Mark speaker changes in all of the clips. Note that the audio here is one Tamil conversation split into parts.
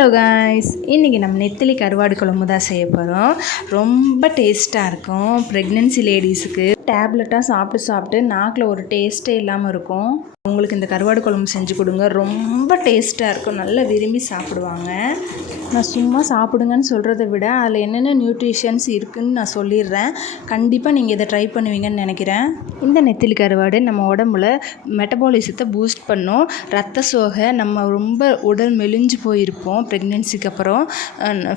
Speaker 1: ஹலோ காய்ஸ் இன்றைக்கி நம்ம நெத்திலி கருவாடு குழம்பு தான் செய்ய போகிறோம் ரொம்ப டேஸ்ட்டாக இருக்கும். ப்ரெக்னென்சி லேடிஸுக்கு டேப்லெட்டாக சாப்பிட்டு சாப்பிட்டு நாக்கில் ஒரு டேஸ்ட்டே இல்லாமல் இருக்கும். உங்களுக்கு இந்த கருவாடு குழம்பு செஞ்சு கொடுங்க. ரொம்ப டேஸ்ட்டாக இருக்கும். நல்லா விரும்பி சாப்பிடுவாங்க. நான் சும்மா சாப்பிடுங்கன்னு சொல்கிறத விட அதில் என்னென்ன நியூட்ரிஷன்ஸ் இருக்குதுன்னு நான் சொல்லிடுறேன். கண்டிப்பாக நீங்கள் இதை ட்ரை பண்ணுவீங்கன்னு நினைக்கிறேன். இந்த நெத்திலி கருவாடு நம்ம உடம்புல மெட்டபாலிசத்தை பூஸ்ட் பண்ணும். ரத்த சோகை நம்ம ரொம்ப உடல் மெலிஞ்சு போயிருப்போம் ப்ரெக்னென்சிக்கு அப்புறம்.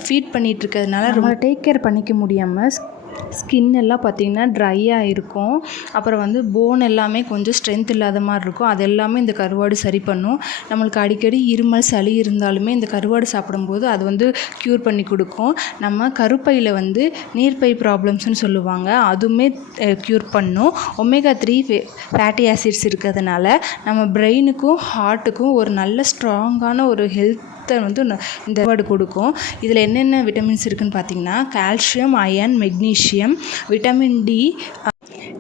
Speaker 1: ஃபீட் பண்ணிகிட்டு இருக்கிறதுனால ரொம்ப டேக் கேர் பண்ணிக்க முடியாமல் ஸ்கின் எல்லாம் பார்த்திங்கன்னா ட்ரையாக இருக்கும். அப்புறம் வந்து போன் எல்லாமே கொஞ்சம் ஸ்ட்ரென்த் இல்லாத மாதிரி இருக்கும். அது எல்லாமே இந்த கருவாடு சரி பண்ணும். நம்மளுக்கு அடிக்கடி இருமல் சளி இருந்தாலுமே இந்த கருவாடு சாப்பிடும்போது அது வந்து க்யூர் பண்ணி கொடுக்கும். நம்ம கருப்பையில் வந்து நீர்ப்பை ப்ராப்ளம்ஸ்னு சொல்லுவாங்க. அதுவுமே க்யூர் பண்ணும். ஒமேகா த்ரீ ஃபேட்டி ஆசிட்ஸ் இருக்கிறதுனால நம்ம பிரெயினுக்கும் ஹார்ட்டுக்கும் ஒரு நல்ல ஸ்ட்ராங்கான ஒரு ஹெல்த் வந்து இந்த வேர்டு கொடுக்கும். இதில் என்னென்ன விட்டமின்ஸ் இருக்குதுன்னு பார்த்தீங்கன்னா calcium iron magnesium vitamin D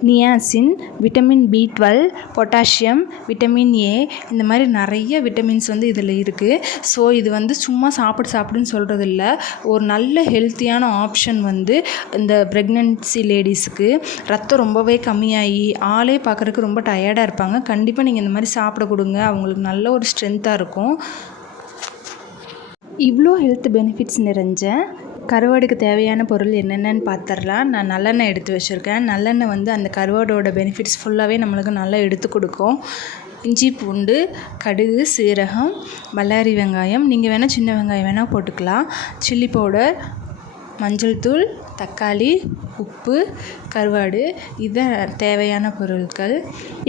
Speaker 1: niacin vitamin B twelve potassium vitamin A இந்த மாதிரி நிறைய விட்டமின்ஸ் வந்து இதில் இருக்குது ஸோ இது வந்து சும்மா சாப்பிடு சாப்பிடுன்னு சொல்கிறது இல்லை ஒரு நல்ல ஹெல்த்தியான ஆப்ஷன் வந்து இந்த ப்ரெக்னென்சி லேடிஸுக்கு. ரத்தம் ரொம்பவே கம்மியாகி ஆளே பார்க்குறதுக்கு ரொம்ப டயர்டாக இருப்பாங்க. கண்டிப்பாக நீங்கள் இந்த மாதிரி சாப்பிட கொடுங்க. அவங்களுக்கு நல்ல ஒரு ஸ்ட்ரென்த்தாக இருக்கும். இவ்வளோ ஹெல்த் பெனிஃபிட்ஸ் நிறைஞ்ச கருவாடுக்கு தேவையான பொருள் என்னென்னு பார்த்துடலாம் நான் நல்லெண்ணெய் எடுத்து வச்சுருக்கேன். நல்லெண்ணெய் வந்து அந்த கருவாடோட பெனிஃபிட்ஸ் ஃபுல்லாகவே நம்மளுக்கு நல்லா எடுத்து கொடுக்கும். இஞ்சி பூண்டு கடுகு சீரகம் வல்லாரி வெங்காயம். நீங்கள் வேணால் சின்ன வெங்காயம் வேணால் போட்டுக்கலாம். சில்லி பவுடர் மஞ்சள் தூள் தக்காளி உப்பு கருவாடு இதான் தேவையான பொருட்கள்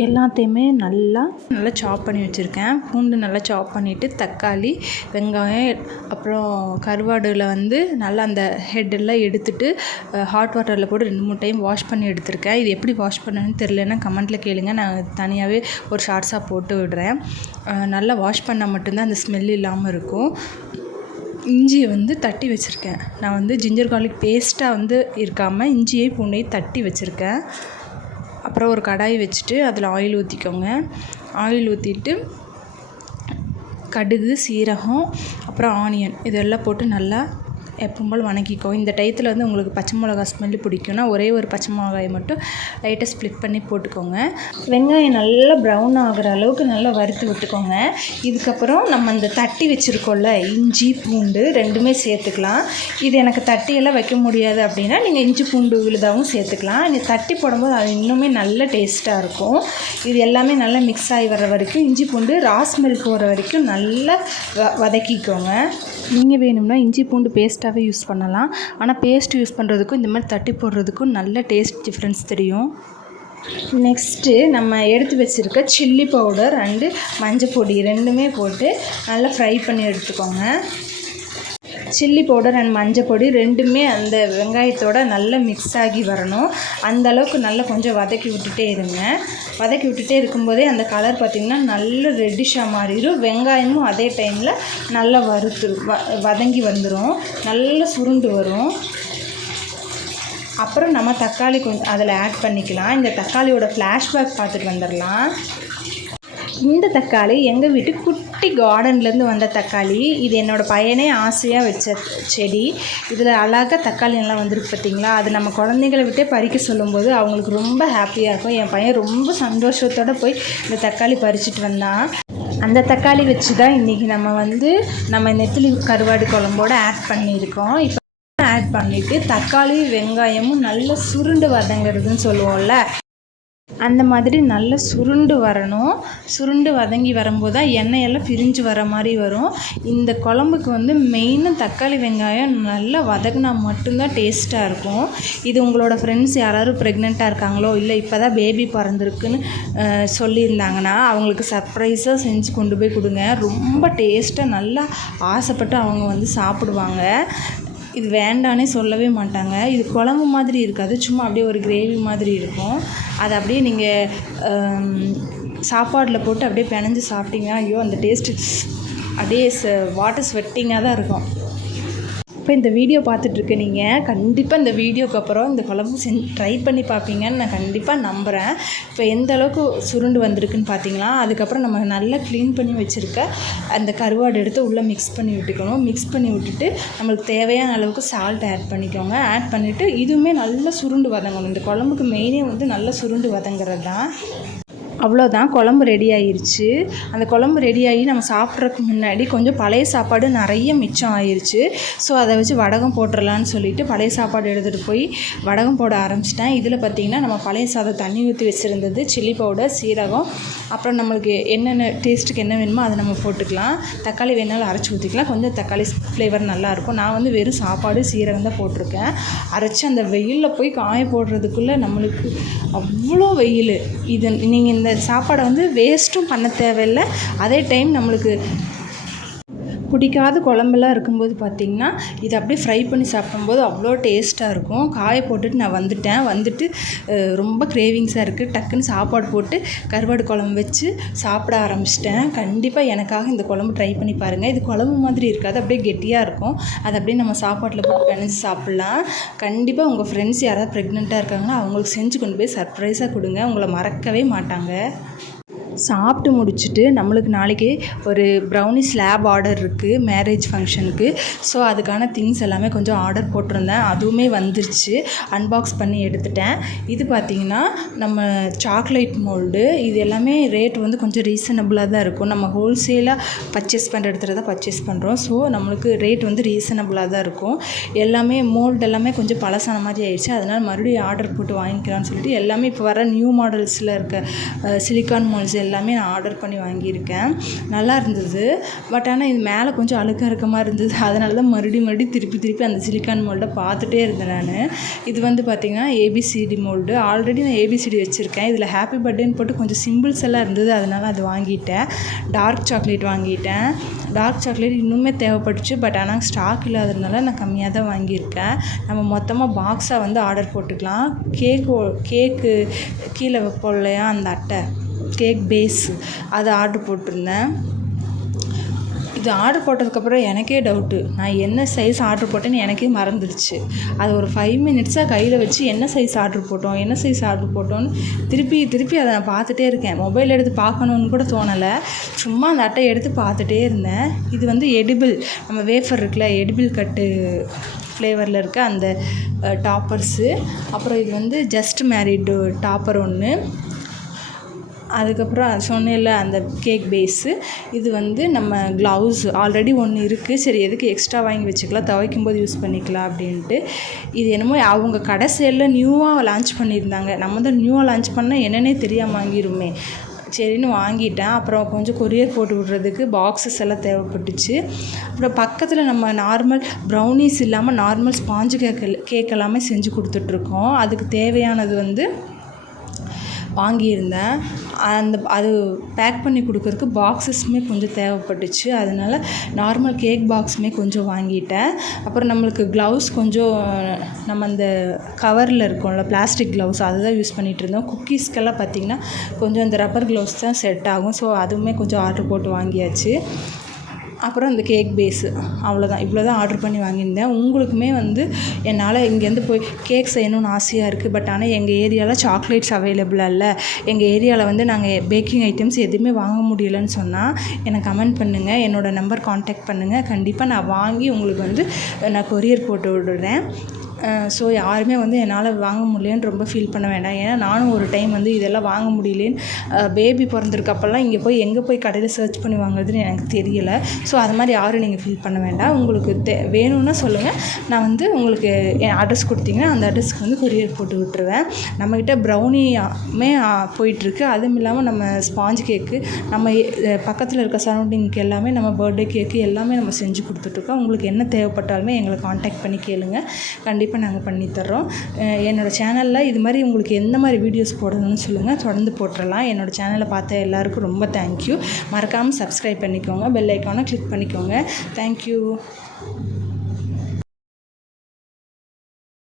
Speaker 1: எல்லாத்தையுமே நல்லா நல்லா சாப் பண்ணி வச்சுருக்கேன். பூண்டு நல்லா சாப் பண்ணிவிட்டு தக்காளி வெங்காயம் அப்புறம் கருவாடில் வந்து நல்லா அந்த ஹெட்டெல்லாம் எடுத்துட்டு ஹாட் வாட்டரில் போட்டு ரெண்டு மூணு டைம் வாஷ் பண்ணி எடுத்திருக்கேன். இது எப்படி வாஷ் பண்ணணும்னு தெரிலன்னா கமெண்ட்டில் கேளுங்க. நான் தனியாகவே ஒரு ஷார்ட்ஸாக போட்டு விடுறேன். நல்லா வாஷ் பண்ணால் மட்டும்தான் அந்த ஸ்மெல் இல்லாமல் இருக்கும். இஞ்சியை வந்து தட்டி வச்சுருக்கேன். நான் வந்து ஜிஞ்சர் கார்லிக் பேஸ்ட்டாக வந்து இருக்காமல் இஞ்சியை பூண்டையும் தட்டி வச்சுருக்கேன். அப்புறம் ஒரு கடாய் வச்சுட்டு அதில் ஆயில் ஊற்றிக்கோங்க ஆயில் ஊற்றிட்டு கடுகு சீரகம் அப்புறம் ஆனியன் இதெல்லாம் போட்டு நல்லா எப்பவும் போல் வணக்கிக்கோ இந்த டயத்தில் வந்து உங்களுக்கு பச்சை மிளகா ஸ்மெல்லு பிடிக்கும்னா ஒரே ஒரு பச்சை மிளகாயை மட்டும் லைட்டாக ஸ்ப்ளிட் பண்ணி போட்டுக்கோங்க. வெங்காயம் நல்லா ப்ரௌன் ஆகிற அளவுக்கு நல்லா வறுத்து விட்டுக்கோங்க. இதுக்கப்புறம் நம்ம இந்த தட்டி வச்சுருக்கோம்ல இஞ்சி பூண்டு ரெண்டுமே சேர்த்துக்கலாம். இது எனக்கு தட்டியெல்லாம் வைக்க முடியாது அப்படின்னா நீங்கள் இஞ்சி பூண்டு விழுதாவும் சேர்த்துக்கலாம். நீ தட்டி போடும்போது அது இன்னுமே நல்ல டேஸ்ட்டாக இருக்கும். இது எல்லாமே நல்லா மிக்ஸ் ஆகி வர வரைக்கும் இஞ்சி பூண்டு ராஸ் மில்க் போகிற வரைக்கும் நல்லா வ வதக்கிக்கோங்க. நீங்கள் வேணும்னா இஞ்சி பூண்டு பேஸ்ட் பேஸ்ட்டாகவே யூஸ் பண்ணலாம். ஆனால் பேஸ்ட் யூஸ் பண்ணுறதுக்கும் இந்த மாதிரி தட்டி போடுறதுக்கும் நல்ல டேஸ்ட் டிஃப்ரென்ஸ் தெரியும். நெக்ஸ்ட்டு நம்ம எடுத்து வச்சுருக்க சில்லி பவுடர் அண்டு மஞ்சள் பொடி ரெண்டுமே போட்டு நல்லா ஃப்ரை பண்ணி எடுத்துக்கோங்க. சில்லி பவுடர் அண்ட் மஞ்சள் பொடி ரெண்டுமே அந்த வெங்காயத்தோட நல்லா மிக்ஸ் ஆகி வரணும். அந்த அளவுக்கு நல்லா கொஞ்சம் வதக்கி விட்டுட்டே இருங்க. வதக்கி விட்டுட்டே இருக்கும்போதே அந்த கலர் பார்த்திங்கன்னா நல்ல ரெட்டிஷாக மாறிடும். வெங்காயமும் அதே டைமில் நல்லா வறுத்து வ வதங்கி வந்துடும் நல்லா சுருண்டு வரும். அப்புறம் நம்ம தக்காளி கொஞ்சம் அதில் ஆட் பண்ணிக்கலாம். இந்த தக்காளியோட ஃப்ளாஷ்பேக் பார்த்துட்டு வந்துடலாம் இந்த தக்காளி எங்கள் வீட்டு பாட்டி கார்டன்லேருந்து வந்த தக்காளி இது என்னோடய பையனே ஆசையாக வச்ச செடி. இதில் அழகாக தக்காளி நல்லா வந்துருக்கு பார்த்தீங்களா அது நம்ம குழந்தைங்களை விட்டே பறிக்க சொல்லும்போது அவங்களுக்கு ரொம்ப ஹாப்பியாக இருக்கும். என் பையன் ரொம்ப சந்தோஷத்தோடு போய் இந்த தக்காளி பறிச்சிட்டு வந்தான். அந்த தக்காளி வச்சு தான் இன்றைக்கி நம்ம வந்து நம்ம நெத்திலி கருவாடு குழம்போடு ஆட் பண்ணியிருக்கோம். இப்போ ஆட் பண்ணிவிட்டு தக்காளி வெங்காயமும் நல்லா சுருண்டு வதங்கிறதுன்னு சொல்லுவோம்ல. அந்த மாதிரி நல்லா சுருண்டு வரணும். சுருண்டு வதங்கி வரும்போது தான் எண்ணெயெல்லாம் பிரிஞ்சு வர மாதிரி வரும். இந்த குழம்புக்கு வந்து மெயினாக தக்காளி வெங்காயம் நல்லா வதங்கினா மட்டும்தான் டேஸ்ட்டாக இருக்கும். இது உங்களோட ஃப்ரெண்ட்ஸ் யாராவது ப்ரெக்னெண்ட்டாக இருக்காங்களோ இல்லை இப்போ தான் பேபி பிறந்திருக்குன்னு சொல்லியிருந்தாங்கன்னா அவங்களுக்கு சர்ப்ரைஸாக செஞ்சு கொண்டு போய் கொடுங்க. ரொம்ப டேஸ்ட்டாக நல்லா ஆசைப்பட்டு அவங்க வந்து சாப்பிடுவாங்க. இது வேண்டானே சொல்லவே மாட்டாங்க. இது குழம்பு மாதிரி இருக்காது. சும்மா அப்படியே ஒரு கிரேவி மாதிரி இருக்கும். அதை அப்படியே நீங்கள் சாப்பாட்டில் போட்டு அப்படியே பிணைஞ்சு சாப்பிட்டிங்கன்னா ஐயோ அந்த டேஸ்ட்டு அப்படியே வாட்டர் ஸ்வெட்டிங்காக தான் இருக்கும். இப்போ இந்த வீடியோ பார்த்துட்ருக்க நீங்கள் கண்டிப்பாக இந்த வீடியோக்கு அப்புறம் இந்த குழம்பு செஞ்சு ட்ரை பண்ணி பார்ப்பீங்கன்னு நான் கண்டிப்பாக நம்புகிறேன் இப்போ எந்த அளவுக்கு சுருண்டு வந்திருக்குன்னு பார்த்தீங்களா அதுக்கப்புறம் நம்ம நல்லா க்ளீன் பண்ணி வச்சுருக்க அந்த கருவாடு எடுத்து உள்ளே மிக்ஸ் பண்ணி விட்டுக்கணும். மிக்ஸ் பண்ணி விட்டுட்டு நம்மளுக்கு தேவையான அளவுக்கு சால்ட் ஆட் பண்ணிக்கோங்க. ஆட் பண்ணிவிட்டு இதுவுமே நல்லா சுருண்டு வதங்கணும். இந்த குழம்புக்கு மெயினே வந்து நல்லா சுருண்டு வதங்குறது தான் அவ்வளோதான் குழம்பு ரெடி ஆயிடுச்சு அந்த குழம்பு ரெடி ஆகி நம்ம சாப்பிட்றதுக்கு முன்னாடி கொஞ்சம் பழைய சாப்பாடு நிறைய மிச்சம் ஆயிடுச்சு ஸோ அதை வச்சு வடகம் போட்டுடலான்னு சொல்லிட்டு பழைய சாப்பாடு எடுத்துகிட்டு போய் வடகம் போட ஆரம்பிச்சிட்டேன். இதில் பார்த்திங்கன்னா நம்ம பழைய சாதம் தண்ணி ஊற்றி வச்சுருந்தது சில்லி பவுடர் சீரகம் அப்புறம் நம்மளுக்கு என்னென்ன டேஸ்ட்டுக்கு என்ன வேணுமோ அதை நம்ம போட்டுக்கலாம். தக்காளி வேணாலும் அரைச்சி ஊற்றிக்கலாம் கொஞ்சம் தக்காளி ஃப்ளேவர் நல்லாயிருக்கும் நான் வந்து வெறும் சாப்பாடு சீரகம் தான் போட்டிருக்கேன். அரைச்சி அந்த வெயிலில் போய் காய போடுறதுக்குள்ளே நம்மளுக்கு அவ்வளோ வெயில். இது நீங்கள் இந்த சாப்பாடை வந்து வேஸ்ட்டும் பண்ண தேவையில்லை. அதே டைம் நம்மளுக்கு பிடிக்காத குழம்பெல்லாம் இருக்கும்போது பார்த்திங்கன்னா இதை அப்படியே ஃப்ரை பண்ணி சாப்பிடும்போது அவ்வளோ டேஸ்ட்டாக இருக்கும். காய போட்டுட்டு நான் வந்துட்டேன். வந்துட்டு ரொம்ப கிரேவிங்ஸாக இருக்குது டக்குன்னு சாப்பாடு போட்டு கருவாடு குழம்பு வச்சு சாப்பிட ஆரம்பிச்சிட்டேன். கண்டிப்பாக எனக்காக இந்த குழம்பு ட்ரை பண்ணி பாருங்கள் இது குழம்பு மாதிரி இருக்காது. அப்படியே கெட்டியாக இருக்கும். அதை அப்படியே நம்ம சாப்பாட்டில் போட்டு பிணைஞ்சு சாப்பிட்லாம். கண்டிப்பாக உங்கள் ஃப்ரெண்ட்ஸ் யாராவது ப்ரெக்னெண்ட்டாக இருக்காங்கன்னா அவங்களுக்கு செஞ்சு கொண்டு போய் சர்ப்ரைஸாக கொடுங்க. உங்களை மறக்கவே மாட்டாங்க. சாப்பிட்டு முடிச்சுட்டு நம்மளுக்கு நாளைக்கு ஒரு ப்ரௌனி ஸ்லாப் ஆர்டர் இருக்குது மேரேஜ் ஃபங்க்ஷனுக்கு ஸோ அதுக்கான திங்ஸ் எல்லாமே கொஞ்சம் ஆர்டர் போட்டிருந்தேன். அதுவுமே வந்துருச்சு. அன்பாக்ஸ் பண்ணி எடுத்துட்டேன். இது பார்த்திங்கன்னா நம்ம சாக்லேட் மோல்டு இது எல்லாமே ரேட் வந்து கொஞ்சம் ரீசனபிளாக தான் இருக்கும். நம்ம ஹோல்சேலாக பர்ச்சேஸ் பண்ணுற இடத்துல தான் பர்ச்சேஸ் பண்ணுறோம் ஸோ நம்மளுக்கு ரேட் வந்து ரீசனபிளாக தான் இருக்கும். எல்லாமே மோல்டு எல்லாமே கொஞ்சம் பழசான மாதிரி ஆயிடுச்சு. அதனால் மறுபடியும் ஆர்டர் போட்டு வாங்கிக்கலாம்னு சொல்லிட்டு எல்லாமே இப்போ வர நியூ மாடல்ஸில் இருக்க சிலிக்கான் மோல்ஸ் எல்லாமே நான் ஆர்டர் பண்ணி வாங்கியிருக்கேன். நல்லா இருந்தது. பட் ஆனால் இது மேலே கொஞ்சம் அழுக்காக இருக்க மாதிரி இருந்தது. அதனால தான் மறுபடியும் மறுபடியும் திருப்பி திருப்பி அந்த சிலிக்கான் மோல்டை பார்த்துட்டே இருந்தேன் நான். இது வந்து பார்த்திங்கன்னா ஏபிசிடி மோல்டு ஆல்ரெடி நான் ஏபிசிடி வச்சுருக்கேன். இதில் ஹாப்பி பர்த்டேன்னு போட்டு கொஞ்சம் சிம்பிள்ஸ் எல்லாம் இருந்தது. அதனால் அது வாங்கிட்டேன். டார்க் சாக்லேட் வாங்கிட்டேன். டார்க் சாக்லேட் இன்னுமே தேவைப்பட்டுச்சு. பட் ஆனால் ஸ்டாக் இல்லாததுனால நான் கம்மியாக தான் வாங்கியிருக்கேன். நம்ம மொத்தமாக பாக்ஸாக வந்து ஆர்டர் போட்டுக்கலாம். கேக்கு கேக்கு கீழே வைப்போம் இல்லையா அந்த அட்டை? கேக் பேஸ் அது ஆர்டர் போட்டிருந்தேன். இது ஆர்டர் போட்டதுக்கப்புறம் எனக்கே டவுட்டு நான் என்ன சைஸ் ஆர்டர் போட்டேன்னு எனக்கே மறந்துடுச்சு. அது ஒரு ஃபைவ் மினிட்ஸாக கையில் வச்சு என்ன சைஸ் ஆர்டர் போட்டோம் என்ன சைஸ் ஆர்டர் போட்டோன்னு திருப்பி திருப்பி அதை நான் பார்த்துட்டே இருக்கேன். மொபைல் எடுத்து பார்க்கணுன்னு கூட தோணலை. சும்மா அந்த அட்டையை எடுத்து பார்த்துட்டே இருந்தேன். இது வந்து எடிபிள் நம்ம வேஃபர் இருக்குல்ல எடிபிள் கட்டு ஃப்ளேவரில் இருக்க அந்த டாப்பர்ஸு அப்புறம் இது வந்து ஜஸ்ட் மேரிடு டாப்பர் ஒன்று அதுக்கப்புறம் சொன்னேன்ல அந்த கேக் பேஸு இது வந்து நம்ம க்ளவுஸ் ஆல்ரெடி ஒன்று இருக்குது சரி எதுக்கு எக்ஸ்ட்ரா வாங்கி வச்சுக்கலாம்? துவைக்கும் போது யூஸ் பண்ணிக்கலாம் அப்படின்ட்டு. இது என்னமோ அவங்க கடை சேலில் நியூவாக லான்ச் பண்ணியிருந்தாங்க. நம்ம தான் நியூவாக லான்ச் பண்ணால் என்னன்னே தெரியாமல் வாங்கிருமே. சரின்னு வாங்கிட்டேன். அப்புறம் கொஞ்சம் கொரியர் போட்டு விட்றதுக்கு பாக்ஸஸ் எல்லாம் தேவைப்பட்டுச்சு. அப்புறம் பக்கத்தில் நம்ம நார்மல் ப்ரௌனிஸ் இல்லாமல் நார்மல் ஸ்பாஞ்சு கேக் கேக் எல்லாமே செஞ்சு கொடுத்துட்ருக்கோம் அதுக்கு தேவையானது வந்து வாங்கியிருந்தேன். அந்த அது பேக் பண்ணி கொடுக்கறதுக்கு பாக்ஸஸுமே கொஞ்சம் தேவைப்பட்டுச்சு. அதனால நார்மல் கேக் பாக்ஸுமே கொஞ்சம் வாங்கிட்டேன். அப்புறம் நம்மளுக்கு க்ளவுஸ் கொஞ்சம் நம்ம அந்த கவரில் இருக்கும்ல பிளாஸ்டிக் க்ளவுஸ் அதுதான் யூஸ் பண்ணிகிட்டு இருந்தோம் குக்கீஸ்க்கெல்லாம் பார்த்திங்கன்னா கொஞ்சம் இந்த ரப்பர் க்ளவுஸ் தான் செட் ஆகும். ஸோ அதுவுமே கொஞ்சம் ஆர்டர் போட்டு வாங்கியாச்சு. அப்புறம் இந்த கேக் பேஸு அவ்வளோதான் இவ்வளோ தான் ஆர்டர் பண்ணி வாங்கியிருந்தேன். உங்களுக்குமே வந்து என்னால் இங்கேருந்து போய் கேக் செய்யணும்னு ஆசையாக இருக்குது பட் ஆனால் எங்கள் ஏரியாவில் சாக்லேட்ஸ் அவைலபிளாக இல்லை. எங்கள் ஏரியாவில் வந்து நாங்கள் பேக்கிங் ஐட்டம்ஸ் எதுவுமே வாங்க முடியலன்னு சொன்னால் எனக்கு கமெண்ட் பண்ணுங்கள் என்னோடய நம்பர் காண்டாக்ட் பண்ணுங்கள் கண்டிப்பாக நான் வாங்கி உங்களுக்கு வந்து நான் கொரியர் போட்டு விடுறேன். ஸோ யாருமே வந்து என்னால் வாங்க முடியலன்னு ரொம்ப ஃபீல் பண்ண வேண்டாம். ஏன்னா நானும் ஒரு டைம் வந்து இதெல்லாம் வாங்க முடியலேன்னு பேபி பிறந்திருக்கப்பெல்லாம் இங்கே போய் எங்கே போய் கடையில் சர்ச் பண்ணி வாங்குறதுன்னு எனக்கு தெரியலை. ஸோ அது மாதிரி யாரும் நீங்கள் ஃபீல் பண்ண வேண்டாம். உங்களுக்கு தே வேணும்னா சொல்லுங்கள் நான் வந்து உங்களுக்கு என் அட்ரஸ் கொடுத்தீங்கன்னா அந்த அட்ரஸ்க்கு வந்து கொரியர் போட்டு விட்டுருவேன். நம்மக்கிட்ட ப்ரௌனியுமே போயிட்டுருக்கு. அதுவும் இல்லாமல் நம்ம ஸ்பாஞ்ச் கேக்கு நம்ம பக்கத்தில் இருக்க சரௌண்டிங்க்கு எல்லாமே நம்ம பர்த்டே கேக்கு எல்லாமே நம்ம செஞ்சு கொடுத்துட்ருக்கோம் உங்களுக்கு என்ன தேவைப்பட்டாலுமே எங்களை காண்டாக்ட் பண்ணி கேளுங்கள் கண்டிப்பாக நாங்கள் பண்ணித்தர்றோம் என்னோடய சேனலில் இது மாதிரி உங்களுக்கு எந்த மாதிரி வீடியோஸ் போடணும்னு சொல்லுங்கள் தொடர்ந்து போட்டுடலாம் என்னோடய சேனலை பார்த்த எல்லாருக்கும் ரொம்ப தேங்க்யூ மறக்காமல் சப்ஸ்கிரைப் பண்ணிக்கோங்க. பெல் ஐக்கானை கிளிக் பண்ணிக்கோங்க. தேங்க்யூ